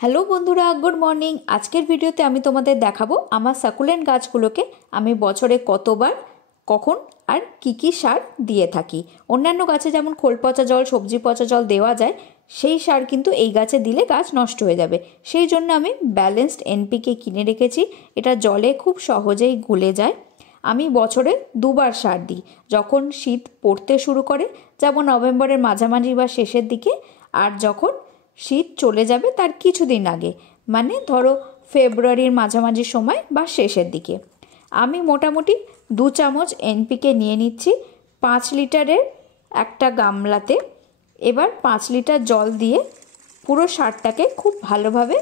Hello বন্ধুরা, good morning. আজকের ভিডিওতে আমি তোমাদের দেখাবো আমার সাকুলেন্ট গাছগুলোকে আমি বছরে কতবার, কখন আর কি সার দিয়ে থাকি। অন্যান্য গাছে যেমন খোল পচা জল, সবজি পচা জল দেওয়া যায়, সেই সার কিন্তু এই গাছে দিলে গাছ নষ্ট হয়ে যাবে। সেই জন্য আমি ব্যালেন্সড এনপিকে কিনে রেখেছি। এটা জলে খুব সহজেই গুলে যায়। আমি বছরে দুবার সার দিই। যখন শীত পড়তে শুরু করে, যেমন নভেম্বরের মাঝামাঝি বা শেষের দিকে, আর যখন শীত চলে যাবে তার কিছুদিন আগে, মানে ধরো ফেব্রুয়ারির মাঝামাঝি সময় বা শেষের দিকে। আমি মোটামুটি 2 চামচ এনপিকে নিয়ে নিচ্ছি 5 লিটারের একটা গামলাতে। এবার 5 লিটার জল দিয়ে পুরো সারটাকে খুব ভালোভাবে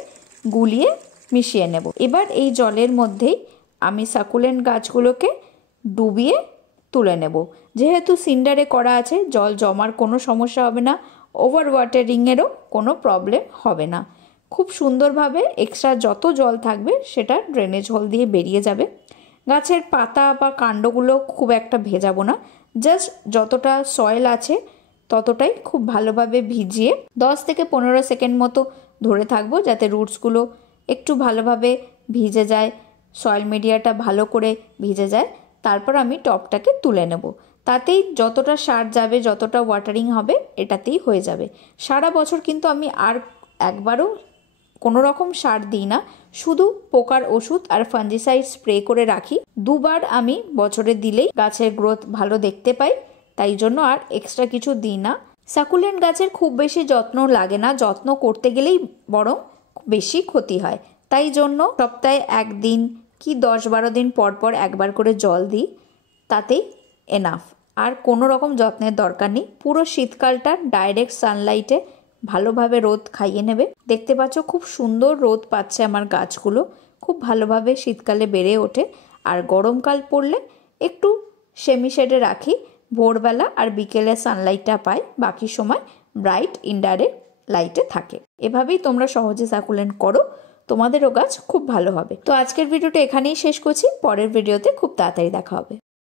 গুলিয়ে মিশিয়ে নেব। এবার এই জলের মধ্যেই আমি সাকুলেন্ট গাছগুলোকে ডুবিয়ে তুলে নেব। যেহেতু সিন্ডারে করা আছে, জল জমার কোনো সমস্যা হবে না, ওভার ওয়াটারিংয়েরও কোনো প্রবলেম হবে না। খুব সুন্দরভাবে এক্সট্রা যত জল থাকবে সেটা ড্রেনেজ হোল দিয়ে বেরিয়ে যাবে। গাছের পাতা বা কাণ্ডগুলো খুব একটা ভেজাবো না, জাস্ট যতটা সয়েল আছে ততটাই খুব ভালোভাবে ভিজিয়ে 10 থেকে 15 সেকেন্ড মতো ধরে থাকবো, যাতে রুটসগুলো একটু ভালোভাবে ভিজে যায়, সয়েল মিডিয়াটা ভালো করে ভিজে যায়। তারপর আমি টবটাকে তুলে নেব। তাতেই যতটা সার যাবে, যতটা ওয়াটারিং হবে, এটাতেই হয়ে যাবে। সারা বছর কিন্তু আমি আর একবারও কোনো রকম সার দিই না, শুধু পোকার ওষুধ আর ফাঞ্জিসাইড স্প্রে করে রাখি। দুবার আমি বছরে দিলেই গাছের গ্রোথ ভালো দেখতে পাই, তাই জন্য আর এক্সট্রা কিছু দিই না। সাকুলেন্ট গাছের খুব বেশি যত্ন লাগে না, যত্ন করতে গেলেই বরং বেশি ক্ষতি হয়। তাই জন্য সপ্তাহে 1 দিন কি 10-12 দিন পর পর একবার করে জল দিই, তাতেই এনাফ। আর কোনো রকম যত্নের দরকার নেই। পুরো শীতকালটা ডাইরেক্ট সানলাইটে ভালোভাবে রোদ খাইয়ে নেবে। দেখতে পাচ্ছ খুব সুন্দর রোদ পাচ্ছে আমার গাছগুলো, খুব ভালোভাবে শীতকালে বেড়ে ওঠে। আর গরমকাল পড়লে একটু সেমি শেডে রাখি, ভোরবেলা আর বিকেলে সানলাইটটা পাই, বাকি সময় ব্রাইট ইনডাইরেক্ট লাইটে থাকে। এভাবেই তোমরা সহজে সাকুলেন্ট করো, তোমাদেরও গাছ খুব ভালো হবে। তো আজকের ভিডিওটা এখানেই শেষ করছি, পরের ভিডিওতে খুব তাড়াতাড়ি দেখা হবে।